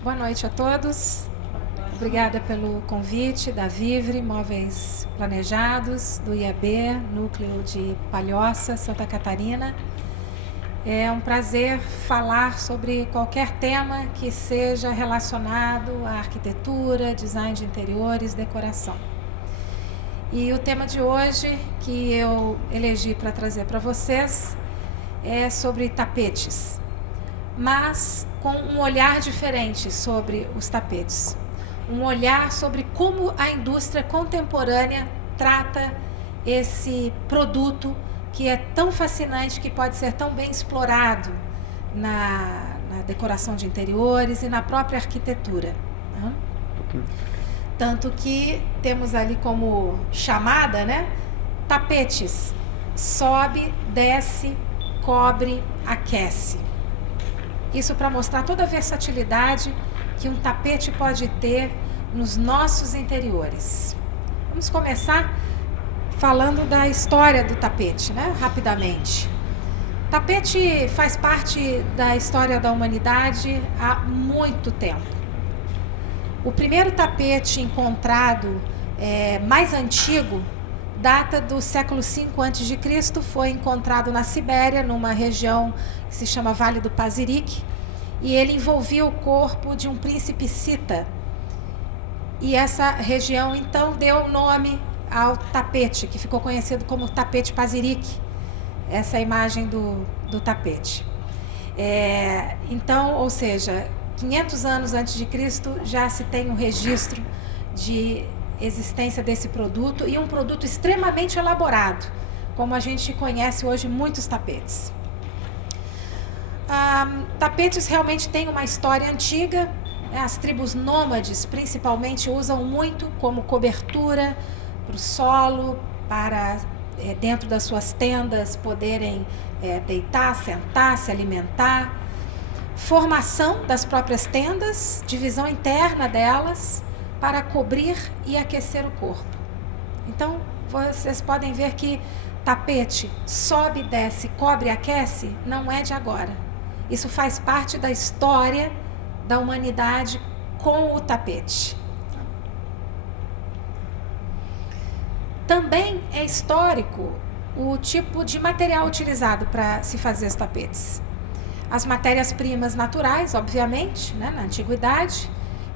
Boa noite a todos. Obrigada pelo convite da Vivre Móveis Planejados, do IAB, Núcleo de Palhoça, Santa Catarina. É um prazer falar sobre qualquer tema que seja relacionado à arquitetura, design de interiores, decoração. E o tema de hoje que eu elegi para trazer para vocês é sobre tapetes, mas com um olhar diferente sobre os tapetes. Um olhar sobre como a indústria contemporânea trata esse produto que é tão fascinante, que pode ser tão bem explorado na decoração de interiores e na própria arquitetura, né? Tanto que temos ali como chamada, né? Tapetes. Sobe, desce, cobre, aquece. Isso para mostrar toda a versatilidade que um tapete pode ter nos nossos interiores. Vamos começar falando da história do tapete, né? Rapidamente. Tapete faz parte da história da humanidade há muito tempo. O primeiro tapete encontrado, mais antigo, data do século V a.C., foi encontrado na Sibéria, numa região que se chama Vale do Pazirique, e ele envolvia o corpo de um príncipe cita. E essa região, então, deu o nome ao tapete, que ficou conhecido como tapete Pazirique, essa é a imagem do tapete. Então, ou seja, 500 anos antes de Cristo já se tem um registro de existência desse produto, e um produto extremamente elaborado, como a gente conhece hoje muitos tapetes. Tapetes realmente têm uma história antiga. As tribos nômades principalmente usam muito como cobertura para o solo, para dentro das suas tendas poderem deitar, sentar, se alimentar. Formação das próprias tendas, divisão interna delas, para cobrir e aquecer o corpo. Então, vocês podem ver que tapete sobe, desce, cobre e aquece não é de agora. Isso faz parte da história da humanidade com o tapete. Também é histórico o tipo de material utilizado para se fazer os tapetes. As matérias-primas naturais, obviamente, né, na antiguidade,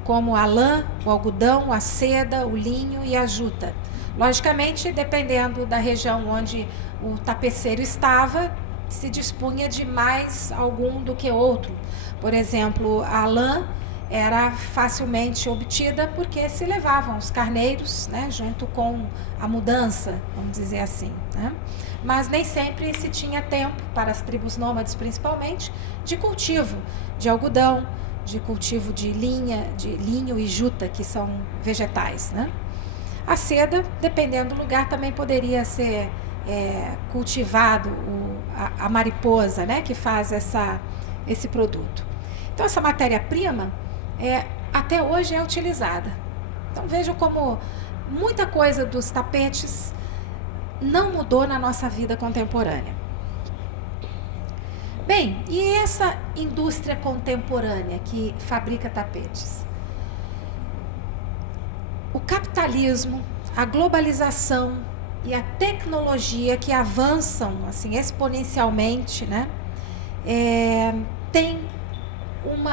como a lã, o algodão, a seda, o linho e a juta. Logicamente, dependendo da região onde o tapeceiro estava, se dispunha de mais algum do que outro. Por exemplo, a lã era facilmente obtida porque se levavam os carneiros, né, junto com a mudança, vamos dizer assim, né? Mas nem sempre se tinha tempo, para as tribos nômades principalmente, de cultivo de algodão, de cultivo de linho e juta, que são vegetais, né? A seda, dependendo do lugar, também poderia ser cultivado a mariposa, né, que faz esse produto. Então, essa matéria-prima até hoje é utilizada. Então, vejam como muita coisa dos tapetes não mudou na nossa vida contemporânea. Bem, e essa indústria contemporânea que fabrica tapetes? O capitalismo, a globalização e a tecnologia que avançam assim exponencialmente, né, tem um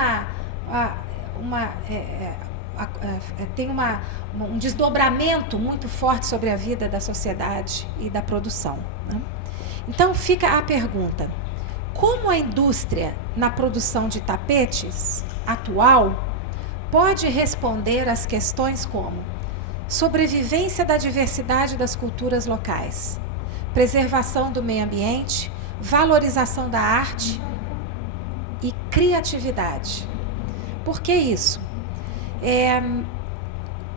desdobramento muito forte sobre a vida da sociedade e da produção, né? Então fica a pergunta: como a indústria na produção de tapetes atual pode responder às questões como sobrevivência da diversidade das culturas locais, preservação do meio ambiente, valorização da arte e criatividade? Por que isso?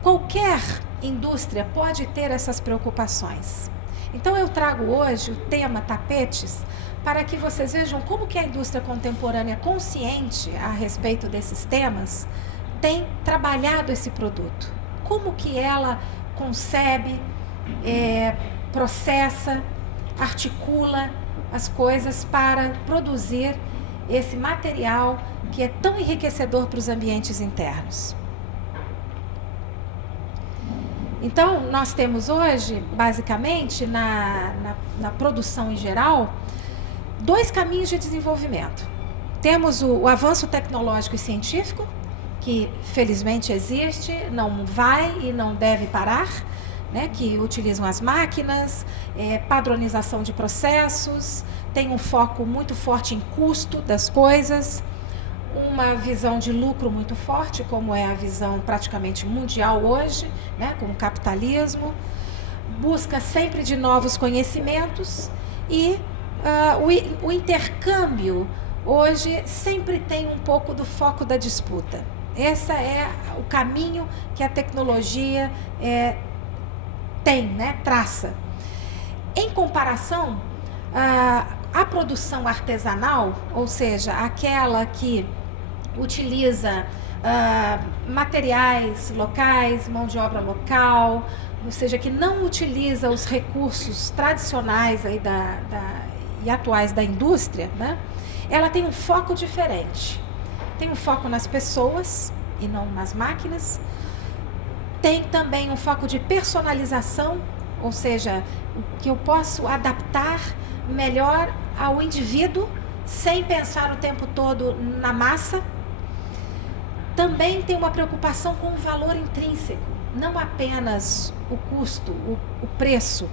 Qualquer indústria pode ter essas preocupações. Então eu trago hoje o tema tapetes para que vocês vejam como que a indústria contemporânea, consciente a respeito desses temas, tem trabalhado esse produto. Como que ela concebe, processa, articula as coisas para produzir esse material que é tão enriquecedor para os ambientes internos. Então, nós temos hoje, basicamente, na produção em geral, 2 caminhos de desenvolvimento. Temos o avanço tecnológico e científico, que felizmente existe, não vai e não deve parar, né, que utilizam as máquinas, padronização de processos, tem um foco muito forte em custo das coisas, uma visão de lucro muito forte, como é a visão praticamente mundial hoje, né, com o capitalismo, busca sempre de novos conhecimentos e o intercâmbio hoje sempre tem um pouco do foco da disputa. Esse é o caminho que a tecnologia tem, né, traça. Em comparação, a produção artesanal, ou seja, aquela que utiliza materiais locais, mão de obra local, ou seja, que não utiliza os recursos tradicionais aí e atuais da indústria, né? Ela tem um foco diferente. Tem um foco nas pessoas e não nas máquinas. Tem também um foco de personalização, ou seja, que eu posso adaptar melhor ao indivíduo, sem pensar o tempo todo na massa. Também tem uma preocupação com o valor intrínseco, não apenas o custo, o preço.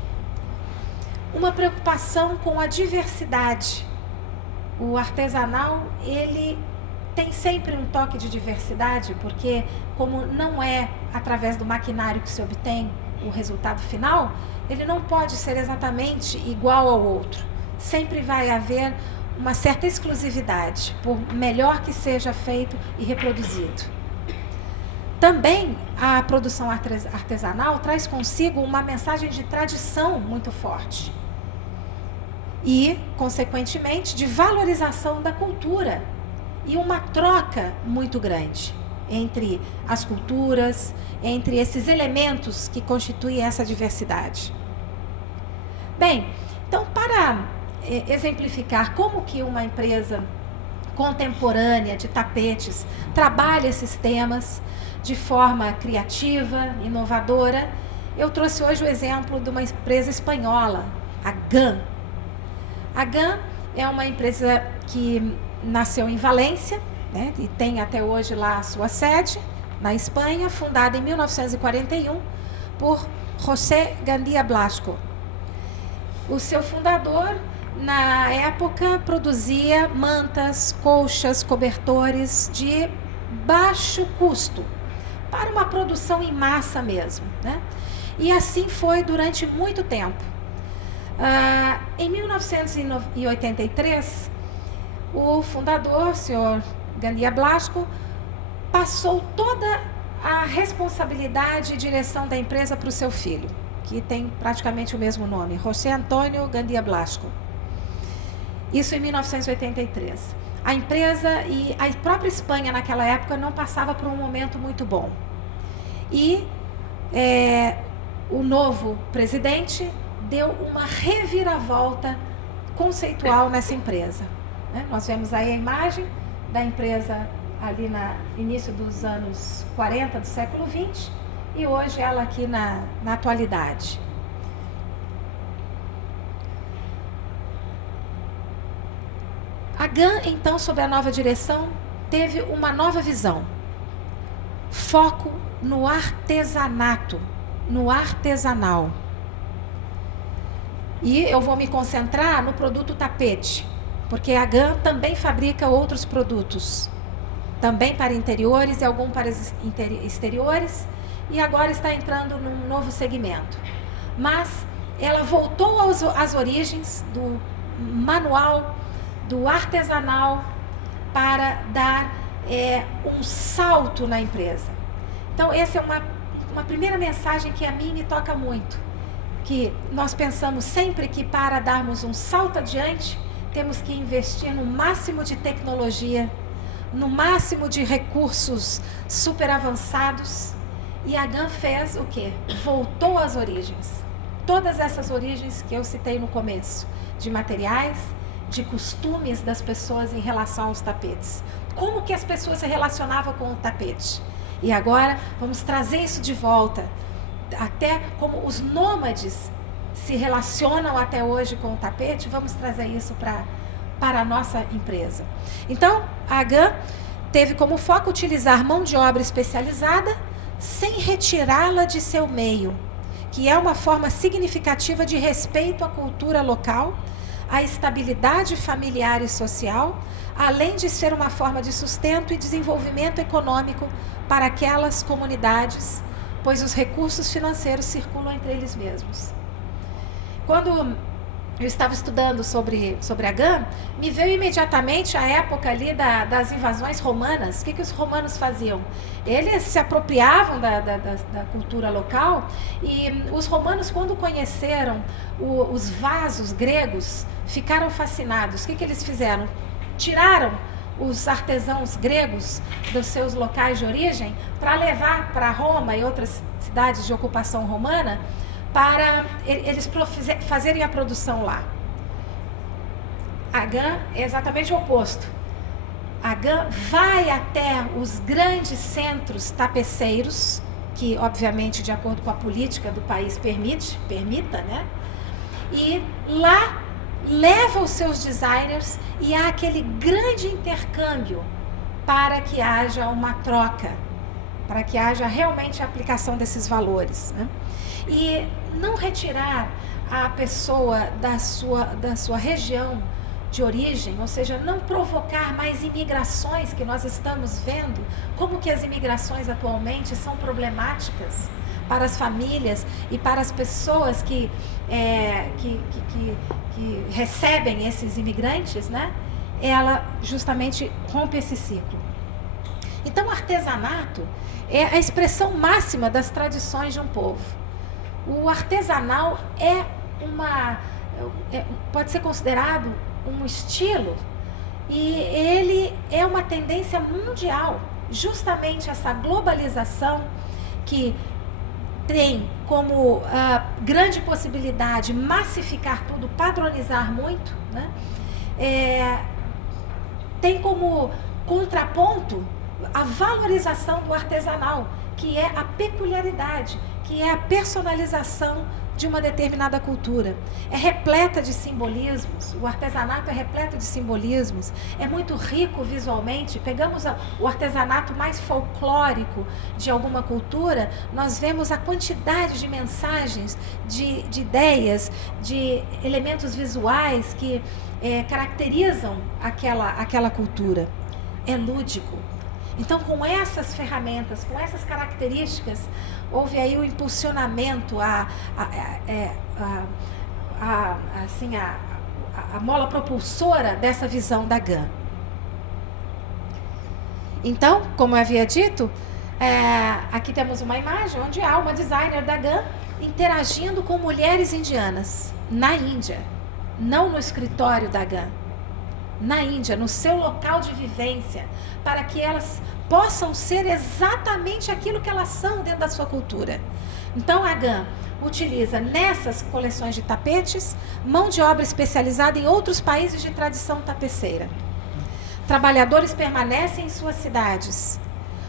Uma preocupação com a diversidade. O artesanal, ele tem sempre um toque de diversidade, porque como não é através do maquinário que se obtém o resultado final, ele não pode ser exatamente igual ao outro. Sempre vai haver uma certa exclusividade, por melhor que seja feito e reproduzido. Também a produção artesanal traz consigo uma mensagem de tradição muito forte e, consequentemente, de valorização da cultura e uma troca muito grande entre as culturas, entre esses elementos que constituem essa diversidade. Bem, então, para exemplificar como que uma empresa contemporânea de tapetes trabalha esses temas de forma criativa, inovadora, eu trouxe hoje o exemplo de uma empresa espanhola, a GAN. A GAN é uma empresa que nasceu em Valência, né, e tem até hoje lá a sua sede, na Espanha, fundada em 1941 por José Gandia Blasco. O seu fundador, na época, produzia mantas, colchas, cobertores de baixo custo, para uma produção em massa mesmo, né? E assim foi durante muito tempo. Em 1983, o fundador, o senhor Gandia Blasco, passou toda a responsabilidade e direção da empresa para o seu filho, que tem praticamente o mesmo nome, José Antônio Gandia Blasco. Isso em 1983. A empresa e a própria Espanha naquela época não passava por um momento muito bom. E o novo presidente deu uma reviravolta conceitual nessa empresa, né? Nós vemos aí a imagem da empresa ali no início dos anos 40 do século XX e hoje ela aqui na atualidade. A GAN, então, sob a nova direção, teve uma nova visão. Foco no artesanato, no artesanal. E eu vou me concentrar no produto tapete, porque a GAN também fabrica outros produtos, também para interiores e algum para exteriores, e agora está entrando num novo segmento. Mas ela voltou às origens do manual, do artesanal, para dar um salto na empresa. Então, essa é uma primeira mensagem que a mim me toca muito, que nós pensamos sempre que para darmos um salto adiante, temos que investir no máximo de tecnologia, no máximo de recursos super avançados, e a GAN fez o quê? Voltou às origens. Todas essas origens que eu citei no começo, de materiais, de costumes das pessoas em relação aos tapetes. Como que as pessoas se relacionavam com o tapete? E agora vamos trazer isso de volta, até como os nômades se relacionam até hoje com o tapete, vamos trazer isso para a nossa empresa. Então, a AGAM teve como foco utilizar mão de obra especializada sem retirá-la de seu meio, que é uma forma significativa de respeito à cultura local, à estabilidade familiar e social, além de ser uma forma de sustento e desenvolvimento econômico para aquelas comunidades, pois os recursos financeiros circulam entre eles mesmos. Quando eu estava estudando sobre a AGAM, me veio imediatamente a época ali das invasões romanas. O que os romanos faziam? Eles se apropriavam da cultura local, e os romanos, quando conheceram os vasos gregos, ficaram fascinados. O que eles fizeram? Tiraram os artesãos gregos dos seus locais de origem para levar para Roma e outras cidades de ocupação romana, para eles fazerem a produção lá. A AGAM é exatamente o oposto. A AGAM vai até os grandes centros tapeceiros, que obviamente de acordo com a política do país permita, né? E lá leva os seus designers e há aquele grande intercâmbio para que haja uma troca, para que haja realmente a aplicação desses valores, né? E não retirar a pessoa da sua região de origem, ou seja, não provocar mais imigrações, que nós estamos vendo como que as imigrações atualmente são problemáticas para as famílias e para as pessoas que recebem esses imigrantes, né? Ela justamente rompe esse ciclo. Então, o artesanato é a expressão máxima das tradições de um povo. O artesanal pode ser considerado um estilo, e ele é uma tendência mundial. Justamente essa globalização, que tem como grande possibilidade massificar tudo, padronizar muito, né? Tem como contraponto a valorização do artesanal, que é a peculiaridade, que é a personalização de uma determinada cultura. É repleta de simbolismos, o artesanato é repleto de simbolismos, é muito rico visualmente. Pegamos o artesanato mais folclórico de alguma cultura, nós vemos a quantidade de mensagens, de ideias, de elementos visuais que caracterizam aquela cultura. É lúdico. Então, com essas ferramentas, com essas características, houve aí o impulsionamento, a mola propulsora dessa visão da AGAM. Então, como eu havia dito, aqui temos uma imagem onde há uma designer da AGAM interagindo com mulheres indianas, na Índia, não no escritório da AGAM. Na Índia, no seu local de vivência, para que elas possam ser exatamente aquilo que elas são dentro da sua cultura. Então, a AGAM utiliza nessas coleções de tapetes mão de obra especializada em outros países de tradição tapeceira. Trabalhadores permanecem em suas cidades.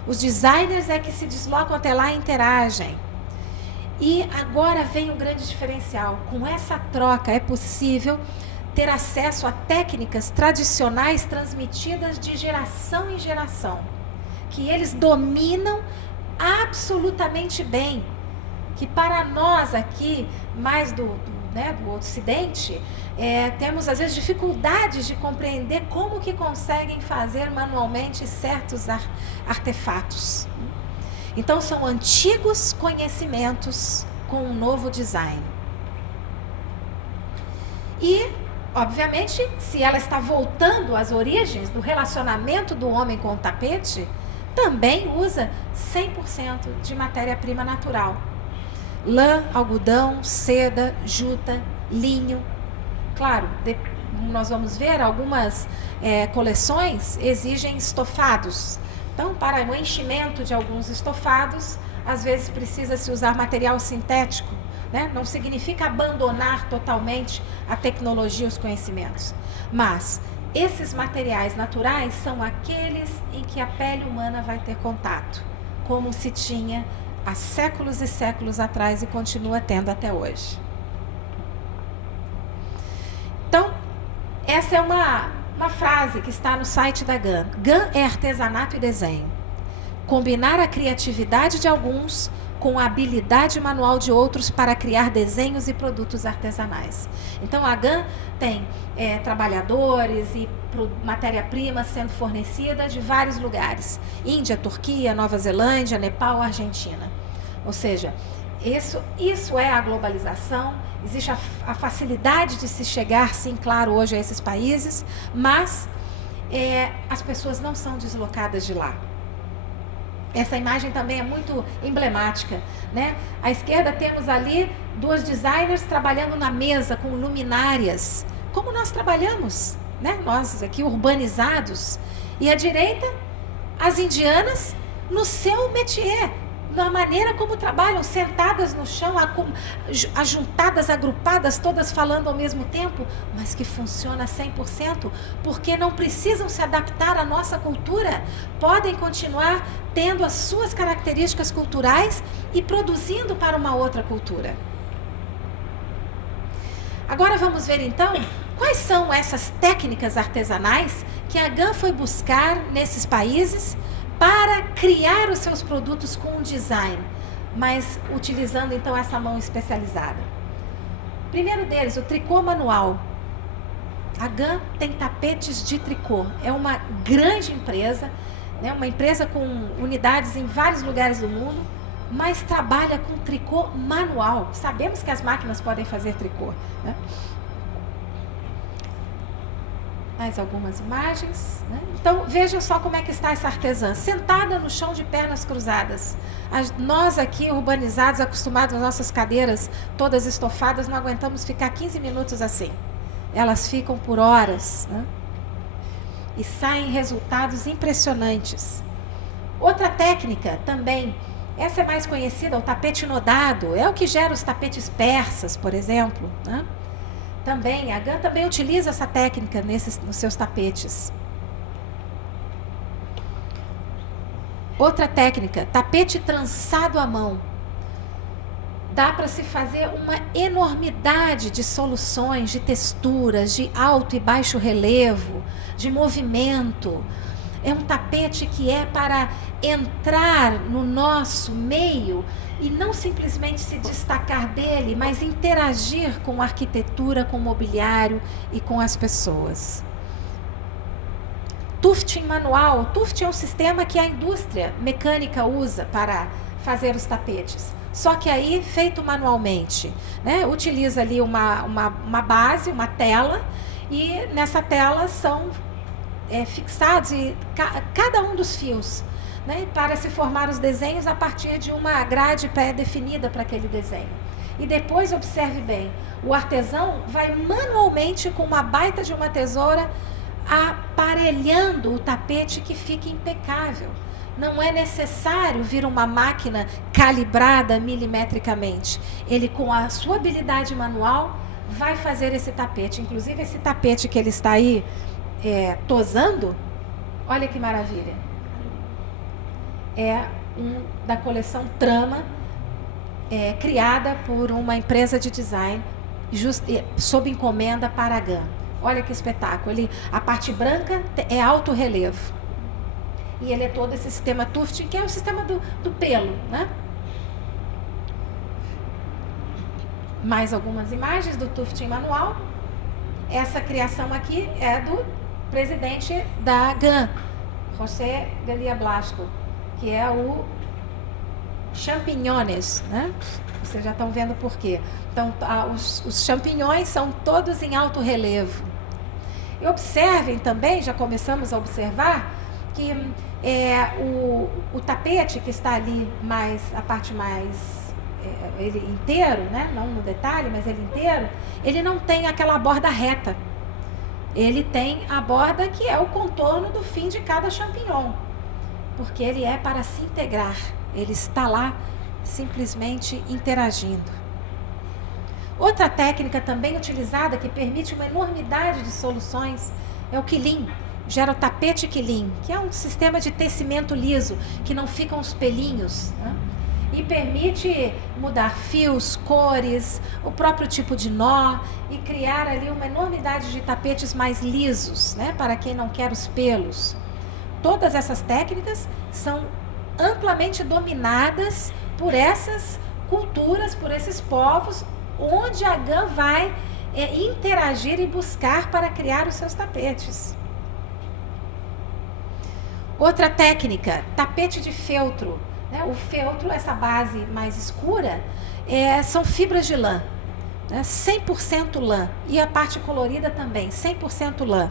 Os designers é que se deslocam até lá e interagem. E agora vem um grande diferencial. Com essa troca é possível ter acesso a técnicas tradicionais transmitidas de geração em geração, que eles dominam absolutamente bem, que para nós aqui, mais do Ocidente, temos às vezes dificuldades de compreender como que conseguem fazer manualmente certos artefatos. Então, são antigos conhecimentos com um novo design. E, obviamente, se ela está voltando às origens do relacionamento do homem com o tapete, também usa 100% de matéria-prima natural. Lã, algodão, seda, juta, linho. Claro, nós vamos ver, algumas coleções exigem estofados. Então, para o enchimento de alguns estofados, às vezes precisa-se usar material sintético, né? Não significa abandonar totalmente a tecnologia e os conhecimentos. Mas esses materiais naturais são aqueles em que a pele humana vai ter contato, como se tinha há séculos e séculos atrás e continua tendo até hoje. Então, essa é uma frase que está no site da GAN. GAN é artesanato e desenho. Combinar a criatividade de alguns com a habilidade manual de outros para criar desenhos e produtos artesanais. Então, a GAN tem trabalhadores e matéria-prima sendo fornecida de vários lugares. Índia, Turquia, Nova Zelândia, Nepal, Argentina. Ou seja, isso é a globalização. Existe a facilidade de se chegar, sim, claro, hoje a esses países, mas as pessoas não são deslocadas de lá. Essa imagem também é muito emblemática, né? À esquerda temos ali 2 designers trabalhando na mesa com luminárias, como nós trabalhamos, né? Nós aqui urbanizados. E à direita, as indianas no seu métier, na maneira como trabalham, sentadas no chão, ajuntadas, agrupadas, todas falando ao mesmo tempo, mas que funciona 100%, porque não precisam se adaptar à nossa cultura, podem continuar tendo as suas características culturais e produzindo para uma outra cultura. Agora vamos ver então quais são essas técnicas artesanais que a GAN foi buscar nesses países para criar os seus produtos com um design, mas utilizando então essa mão especializada. Primeiro deles, o tricô manual. A GAN tem tapetes de tricô, é uma grande empresa, né, uma empresa com unidades em vários lugares do mundo, mas trabalha com tricô manual. Sabemos que as máquinas podem fazer tricô, né? Mais algumas imagens, né? Então vejam só como é que está essa artesã, sentada no chão de pernas cruzadas. Nós aqui urbanizados, acostumados às nossas cadeiras todas estofadas, não aguentamos ficar 15 minutos assim. Elas ficam por horas, né? E saem resultados impressionantes. Outra técnica também, essa é mais conhecida, o tapete nodado, é o que gera os tapetes persas, por exemplo, né? Também, a GAN também utiliza essa técnica nos seus tapetes. Outra técnica, tapete trançado à mão. Dá para se fazer uma enormidade de soluções, de texturas, de alto e baixo relevo, de movimento. É um tapete que é para entrar no nosso meio e não simplesmente se destacar dele, mas interagir com a arquitetura, com o mobiliário e com as pessoas. Tufting manual. Tufting é um sistema que a indústria mecânica usa para fazer os tapetes. Só que aí feito manualmente, né? Utiliza ali uma base, uma tela, e nessa tela são fixados cada um dos fios, né, para se formar os desenhos a partir de uma grade pré-definida para aquele desenho. E depois, observe bem, o artesão vai manualmente com uma baita de uma tesoura aparelhando o tapete que fica impecável. Não é necessário vir uma máquina calibrada milimetricamente. Ele, com a sua habilidade manual, vai fazer esse tapete. Inclusive, esse tapete que ele está aí tosando, olha que maravilha. É da coleção Trama, criada por uma empresa de design sob encomenda para a GAN. Olha que espetáculo. A parte branca é alto relevo. E ele é todo esse sistema tufting, que é o sistema do pelo, né? Mais algumas imagens do tufting manual. Essa criação aqui é do presidente da GAN, José Delia Blasco, que é o champignons, né? Vocês já estão vendo por quê. Então, os champignons são todos em alto relevo. E observem também, já começamos a observar, que o tapete que está ali, a parte mais, ele inteiro, né? Não no detalhe, mas ele inteiro, ele não tem aquela borda reta. Ele tem a borda que é o contorno do fim de cada champignon, porque ele é para se integrar, ele está lá simplesmente interagindo. Outra técnica também utilizada que permite uma enormidade de soluções é o quilim. Gera o tapete quilim, que é um sistema de tecimento liso, que não ficam os pelinhos, né? E permite mudar fios, cores, o próprio tipo de nó e criar ali uma enormidade de tapetes mais lisos, né, para quem não quer os pelos. Todas essas técnicas são amplamente dominadas por essas culturas, por esses povos, onde a GAN vai interagir e buscar para criar os seus tapetes. Outra técnica, tapete de feltro. O feltro, essa base mais escura, são fibras de lã, né? 100% lã. E a parte colorida também, 100% lã.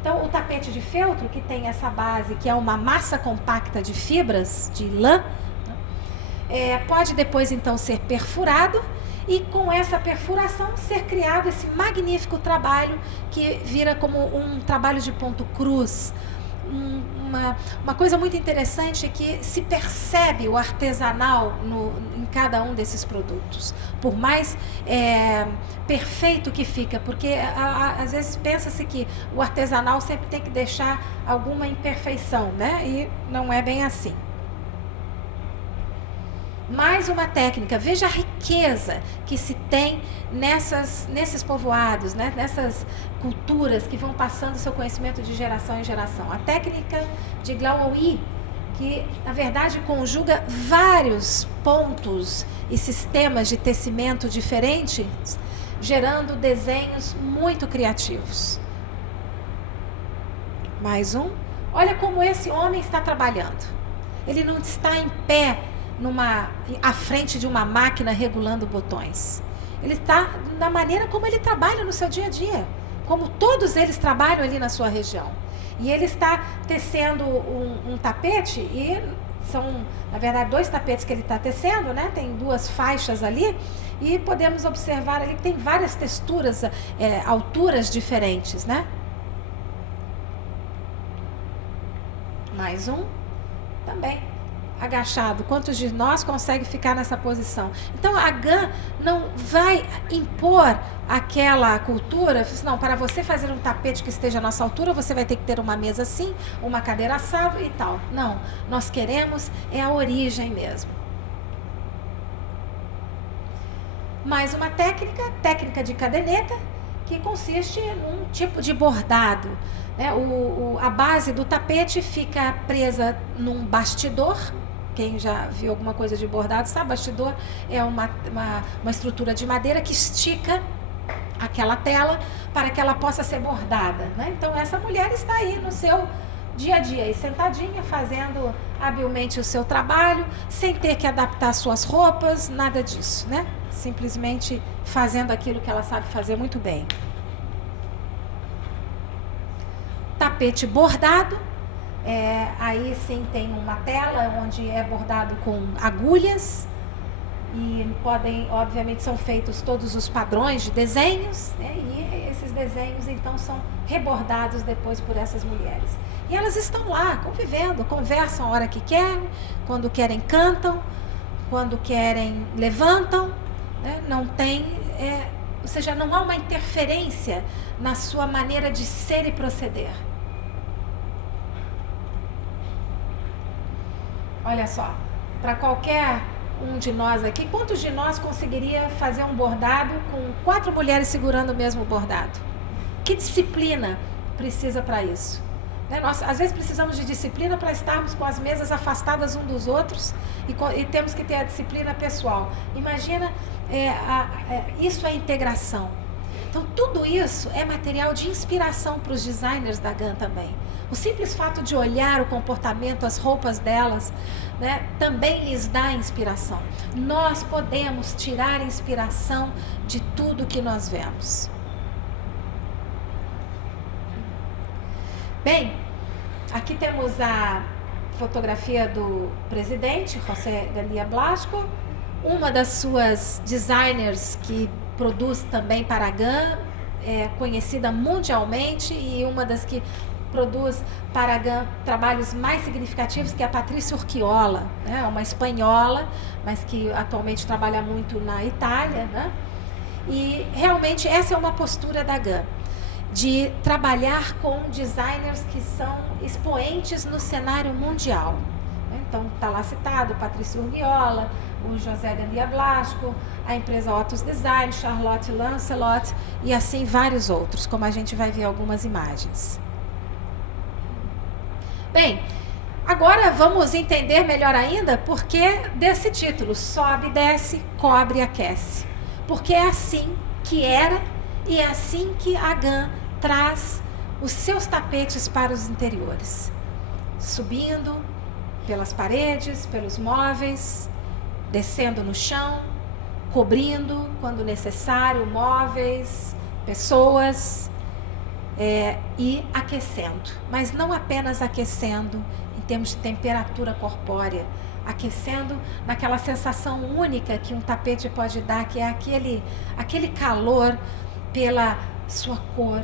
Então, o tapete de feltro, que tem essa base, que é uma massa compacta de fibras de lã, pode depois, então, ser perfurado e, com essa perfuração, ser criado esse magnífico trabalho que vira como um trabalho de ponto cruz. Uma coisa muito interessante é que se percebe o artesanal em cada um desses produtos, por mais perfeito que fica, porque às vezes pensa-se que o artesanal sempre tem que deixar alguma imperfeição, né? E não é bem assim. Mais uma técnica, veja a riqueza que se tem nesses povoados, né? Nessas culturas que vão passando seu conhecimento de geração em geração. A técnica de Glauaui, que na verdade conjuga vários pontos e sistemas de tecimento diferentes, gerando desenhos muito criativos. Mais um. Olha como esse homem está trabalhando. Ele não está em pé à frente de uma máquina regulando botões. Ele está na maneira como ele trabalha no seu dia a dia, como todos eles trabalham ali na sua região. E ele está tecendo um tapete, e são, na verdade, 2 tapetes que ele está tecendo, né? Tem 2 faixas ali, e podemos observar ali que tem várias texturas, alturas diferentes, né? Mais um, também agachado. Quantos de nós conseguem ficar nessa posição? Então a GAN não vai impor aquela cultura, não, para você fazer um tapete que esteja à nossa altura, você vai ter que ter uma mesa assim, uma cadeira assado e tal. Não, nós queremos a origem mesmo. Mais uma técnica de caderneta, que consiste num tipo de bordado, né? A base do tapete fica presa num bastidor. Quem já viu alguma coisa de bordado sabe, bastidor é uma estrutura de madeira que estica aquela tela para que ela possa ser bordada, né? Então essa mulher está aí no seu dia a dia, aí sentadinha, fazendo habilmente o seu trabalho, sem ter que adaptar suas roupas, nada disso, né? Simplesmente fazendo aquilo que ela sabe fazer muito bem. Tapete bordado. Aí sim tem uma tela onde é bordado com agulhas e obviamente são feitos todos os padrões de desenhos, né? E esses desenhos então são rebordados depois por essas mulheres. E elas estão lá convivendo, conversam a hora que querem, quando querem cantam, quando querem levantam, né? Não tem, ou seja, não há uma interferência na sua maneira de ser e proceder. Olha só, para qualquer um de nós aqui, quantos de nós conseguiria fazer um bordado com 4 mulheres segurando o mesmo bordado? Que disciplina precisa para isso? Né? Nós, às vezes, precisamos de disciplina para estarmos com as mesas afastadas um dos outros e temos que ter a disciplina pessoal. Imagina, isso é integração. Então, tudo isso é material de inspiração para os designers da GAN também. O simples fato de olhar o comportamento, as roupas delas, né, também lhes dá inspiração. Nós podemos tirar inspiração de tudo que nós vemos. Bem, aqui temos a fotografia do presidente, José García Blasco, uma das suas designers que produz também para a GAN, conhecida mundialmente, e uma das que produz para a GAN trabalhos mais significativos, que é a Patrícia Urquiola, né? Uma espanhola, mas que atualmente trabalha muito na Itália, né? E realmente essa é uma postura da GAN, de trabalhar com designers que são expoentes no cenário mundial. Então está lá citado Patrício Urquiola, o José Gandia Blasco, a empresa Otus Design, Charlotte Lancelot e assim vários outros, como a gente vai ver algumas imagens. Bem, agora vamos entender melhor ainda por que desse título, sobe, desce, cobre e aquece. Porque é assim que era e é assim que a GAN traz os seus tapetes para os interiores. Subindo pelas paredes, pelos móveis, descendo no chão, cobrindo, quando necessário, móveis, pessoas, e aquecendo. Mas não apenas aquecendo em termos de temperatura corpórea, aquecendo naquela sensação única que um tapete pode dar, que é aquele calor pela sua cor,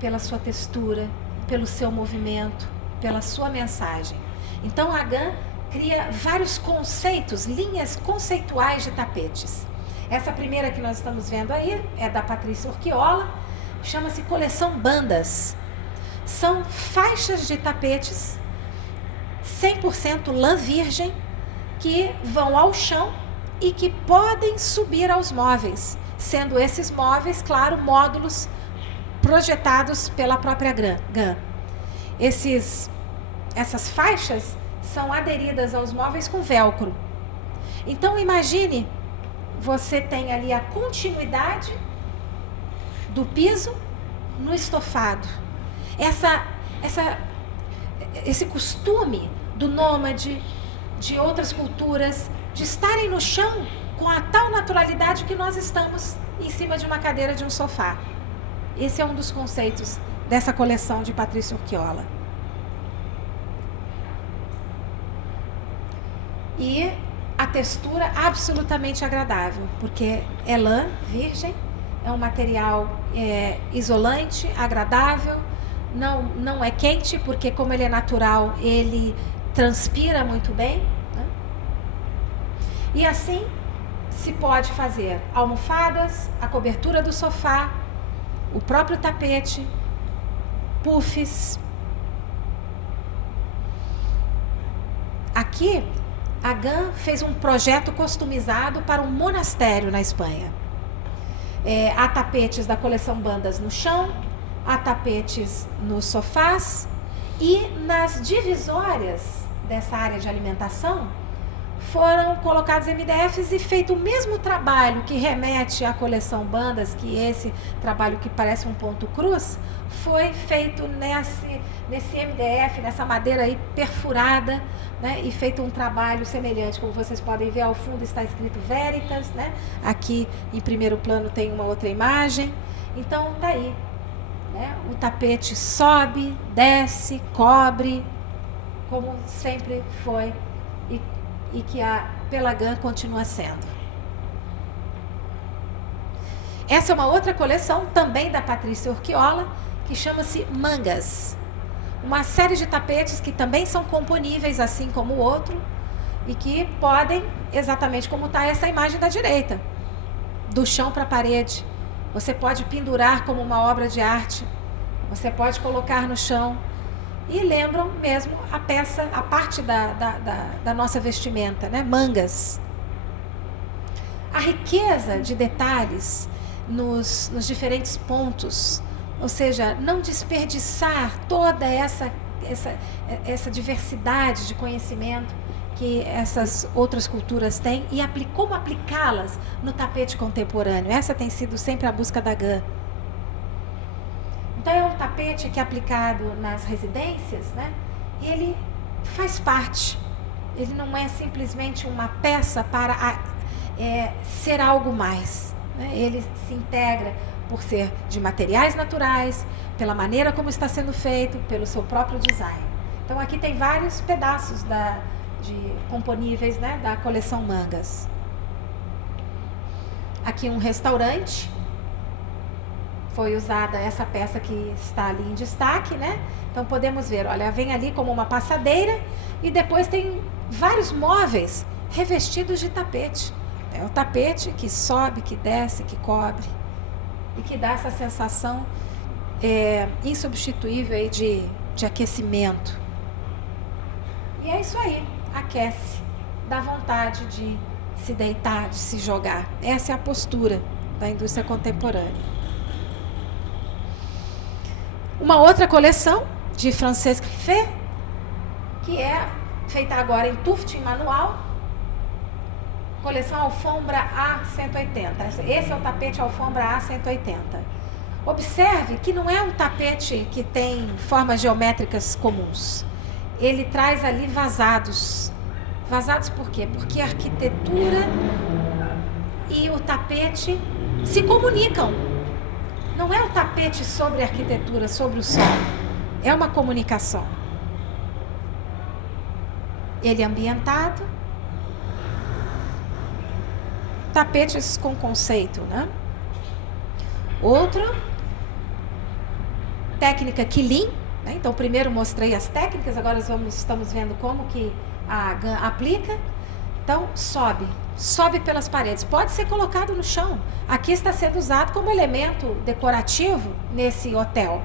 pela sua textura, pelo seu movimento, pela sua mensagem. Então a GAN cria vários conceitos, linhas conceituais de tapetes. Essa primeira que nós estamos vendo aí é da Patrícia Urquiola, chama-se Coleção Bandas. São faixas de tapetes 100% lã virgem que vão ao chão e que podem subir aos móveis, sendo esses móveis, claro, módulos projetados pela própria GAN. Essas faixas são aderidas aos móveis com velcro. Então imagine, você tem ali a continuidade do piso no estofado. Esse costume do nômade, de outras culturas, de estarem no chão com a tal naturalidade que nós estamos em cima de uma cadeira de um sofá. Esse é um dos conceitos dessa coleção de Patrícia Urquiola. E a textura absolutamente agradável, porque é lã virgem, é um material isolante, agradável, não é quente, porque como ele é natural, ele transpira muito bem, né? E assim se pode fazer almofadas, a cobertura do sofá, o próprio tapete, puffs. Aqui a GAN fez um projeto customizado para um monastério na Espanha. Há tapetes da coleção Bandas no chão, há tapetes nos sofás e nas divisórias dessa área de alimentação foram colocados MDFs e feito o mesmo trabalho que remete à coleção Bandas, que esse trabalho que parece um ponto cruz, foi feito nesse MDF, nessa madeira aí perfurada, né, e feito um trabalho semelhante. Como vocês podem ver, ao fundo está escrito Veritas, né? Aqui em primeiro plano tem uma outra imagem. Então tá aí, né? O tapete sobe, desce, cobre, como sempre foi e que pela GAN continua sendo. Essa é uma outra coleção, também da Patrícia Urquiola, que chama-se Mangas. Uma série de tapetes que também são componíveis, assim como o outro, e que podem, exatamente como está essa imagem da direita, do chão para a parede. Você pode pendurar como uma obra de arte, você pode colocar no chão, e lembram mesmo a peça, a parte da nossa vestimenta, né? Mangas. A riqueza de detalhes nos diferentes pontos, ou seja, não desperdiçar toda essa diversidade de conhecimento que essas outras culturas têm e como aplicá-las no tapete contemporâneo. Essa tem sido sempre a busca da GAN. Então é um tapete que é aplicado nas residências, né? E ele faz parte. Ele não é simplesmente uma peça para ser algo mais, né? Ele se integra por ser de materiais naturais, pela maneira como está sendo feito, pelo seu próprio design. Então aqui tem vários pedaços de componíveis, né, da coleção Mangas. Aqui um restaurante. Foi usada essa peça que está ali em destaque, né? Então podemos ver, olha, vem ali como uma passadeira e depois tem vários móveis revestidos de tapete, É o tapete que sobe, que desce, que cobre e que dá essa sensação insubstituível aí de aquecimento. E é isso aí, aquece, dá vontade de se deitar, de se jogar. Essa é a postura da indústria contemporânea. Uma outra coleção de Francesc Riffet, que é feita agora em tufting manual, coleção alfombra A180. Esse é o tapete alfombra A180. Observe que não é um tapete que tem formas geométricas comuns. Ele traz ali vazados. Vazados por quê? Porque a arquitetura e o tapete se comunicam. Não é o tapete sobre a arquitetura, sobre o som. É uma comunicação. Ele é ambientado. Tapetes com conceito, né? Outro, técnica Quilin, né? Então primeiro mostrei as técnicas, agora estamos vendo como que a GAN aplica. Então sobe pelas paredes, pode ser colocado no chão. Aqui está sendo usado como elemento decorativo nesse hotel.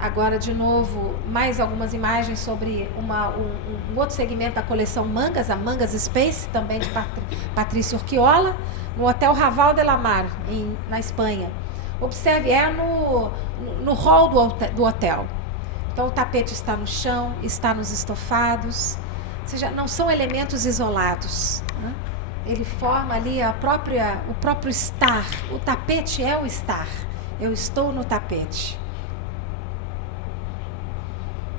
Agora, de novo, mais algumas imagens sobre um outro segmento da coleção Mangas, a Mangas Space, também de Patrícia Urquiola, no Hotel Raval de la Mar, na Espanha. Observe, é no hall do hotel. Então, o tapete está no chão, está nos estofados, ou seja, não são elementos isolados, né? Ele forma ali o próprio estar. O tapete é o estar. Eu estou no tapete.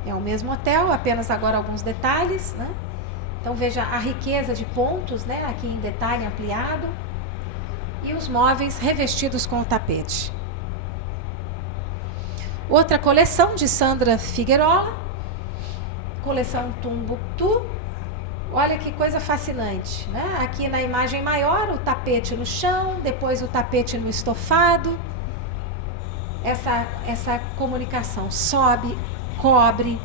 É o mesmo hotel, apenas agora alguns detalhes, né? Então veja a riqueza de pontos, né? Aqui em detalhe ampliado. E os móveis revestidos com o tapete. Outra coleção de Sandra Figuerola. Coleção Tumbuktu. Olha que coisa fascinante, né? Aqui na imagem maior, o tapete no chão, depois o tapete no estofado. Essa comunicação sobe, cobre.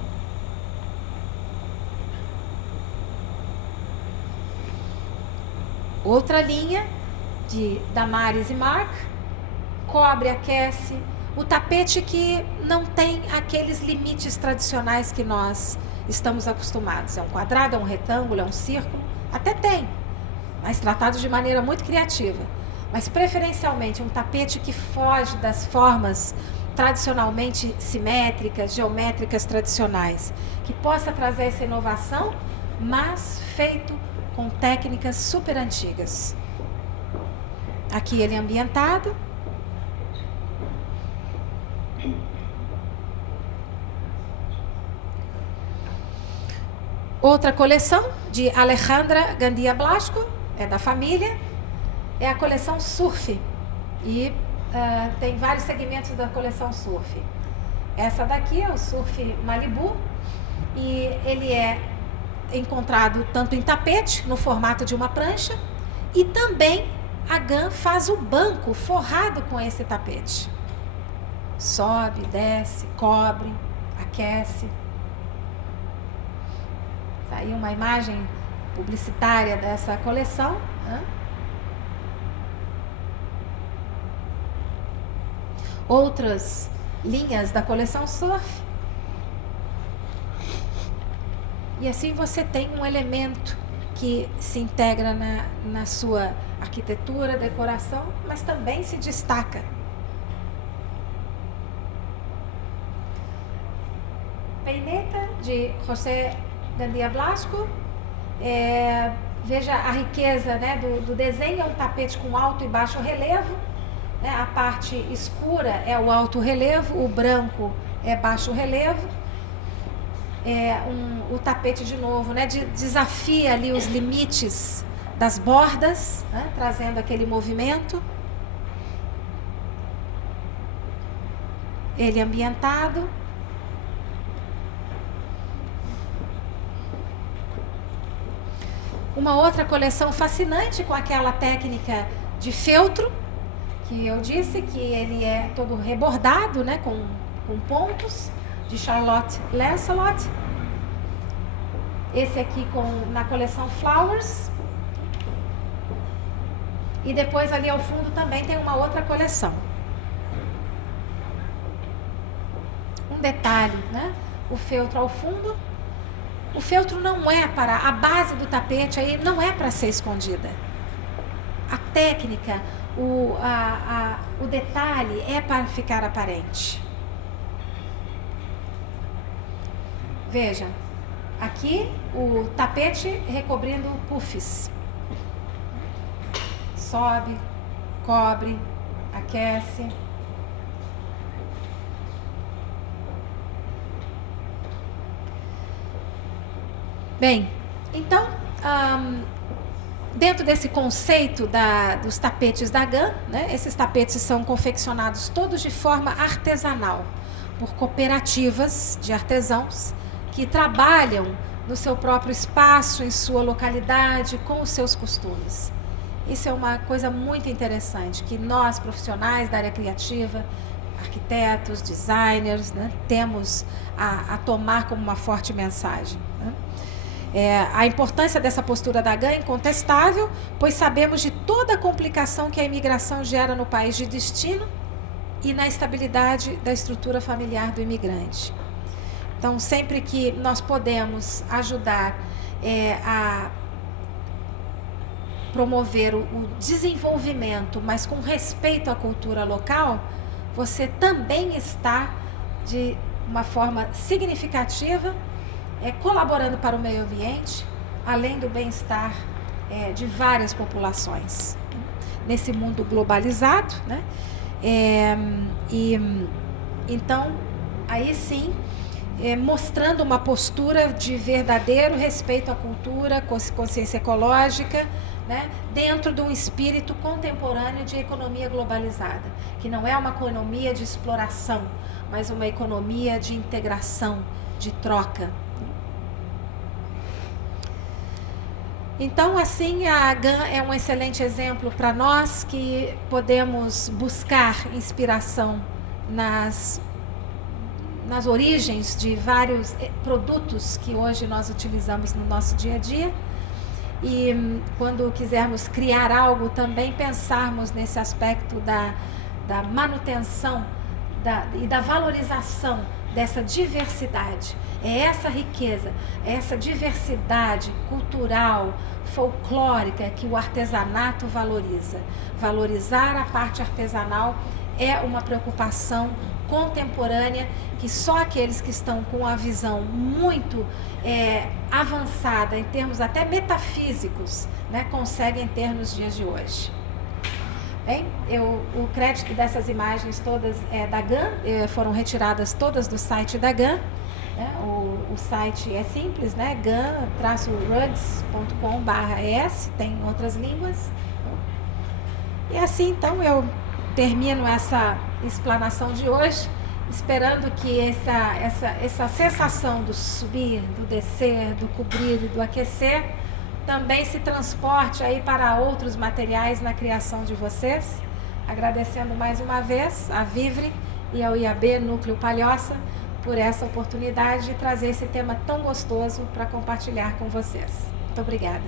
Outra linha de Damares e Marc, cobre, aquece. O tapete que não tem aqueles limites tradicionais que nós estamos acostumados. É um quadrado, é um retângulo, é um círculo. Até tem, mas tratado de maneira muito criativa. Mas preferencialmente um tapete que foge das formas tradicionalmente simétricas, geométricas tradicionais, que possa trazer essa inovação, mas feito com técnicas super antigas. Aqui ele é ambientado. Outra coleção de Alejandra Gandia Blasco, é da família, é a coleção Surf. E tem vários segmentos da coleção Surf. Essa daqui é o Surf Malibu e ele é encontrado tanto em tapete, no formato de uma prancha, e também a GAN faz o banco forrado com esse tapete. Sobe, desce, cobre, aquece. Tá aí uma imagem publicitária dessa coleção, né? Outras linhas da coleção Surf. E assim você tem um elemento que se integra na sua arquitetura, decoração, mas também se destaca. Peineta de José Gandia Blasco. Veja a riqueza, né, do desenho. É um tapete com alto e baixo relevo, né? A parte escura é o alto relevo, o branco é baixo relevo. O tapete, de novo, né, desafia ali os limites das bordas, né, trazendo aquele movimento. Ele ambientado. Uma outra coleção fascinante com aquela técnica de feltro, que eu disse que ele é todo rebordado, né, com pontos, de Charlotte Lancelot. esse aqui na coleção Flowers. E depois ali ao fundo também tem uma outra coleção. Um detalhe, né? O feltro ao fundo. O feltro não é para... A base do tapete aí não é para ser escondida. A técnica, o detalhe é para ficar aparente. Veja, aqui o tapete recobrindo puffs. Sobe, cobre, aquece. Bem, então, dentro desse conceito dos tapetes da GAN, né, esses tapetes são confeccionados todos de forma artesanal, por cooperativas de artesãos que trabalham no seu próprio espaço, em sua localidade, com os seus costumes. Isso é uma coisa muito interessante, que nós, profissionais da área criativa, arquitetos, designers, né, temos a tomar como uma forte mensagem. Né? A importância dessa postura da GAN é incontestável, pois sabemos de toda a complicação que a imigração gera no país de destino e na estabilidade da estrutura familiar do imigrante. Então, sempre que nós podemos ajudar a promover o desenvolvimento, mas com respeito à cultura local, você também está, de uma forma significativa, colaborando para o meio ambiente, além do bem-estar de várias populações. Nesse mundo globalizado, né? Então, aí sim, mostrando uma postura de verdadeiro respeito à cultura, consciência ecológica, né, dentro de um espírito contemporâneo de economia globalizada, que não é uma economia de exploração, mas uma economia de integração, de troca. Então, assim, a GAN é um excelente exemplo para nós que podemos buscar inspiração nas origens de vários produtos que hoje nós utilizamos no nosso dia a dia. E quando quisermos criar algo, também pensarmos nesse aspecto da manutenção e da valorização dessa diversidade. É essa riqueza, é essa diversidade cultural, folclórica que o artesanato valoriza. Valorizar a parte artesanal é uma preocupação contemporânea que só aqueles que estão com a visão muito avançada em termos até metafísicos, né, conseguem ter nos dias de hoje. Bem, o crédito dessas imagens todas é da GAN, foram retiradas todas do site da GAN. Né, o site é simples, né, gan-rugs.com/es, tem outras línguas. E assim, então, eu termino essa explanação de hoje, esperando que essa sensação do subir, do descer, do cobrir e do aquecer também se transporte aí para outros materiais na criação de vocês. Agradecendo mais uma vez a Vivre e ao IAB Núcleo Palhoça por essa oportunidade de trazer esse tema tão gostoso para compartilhar com vocês. Muito obrigada.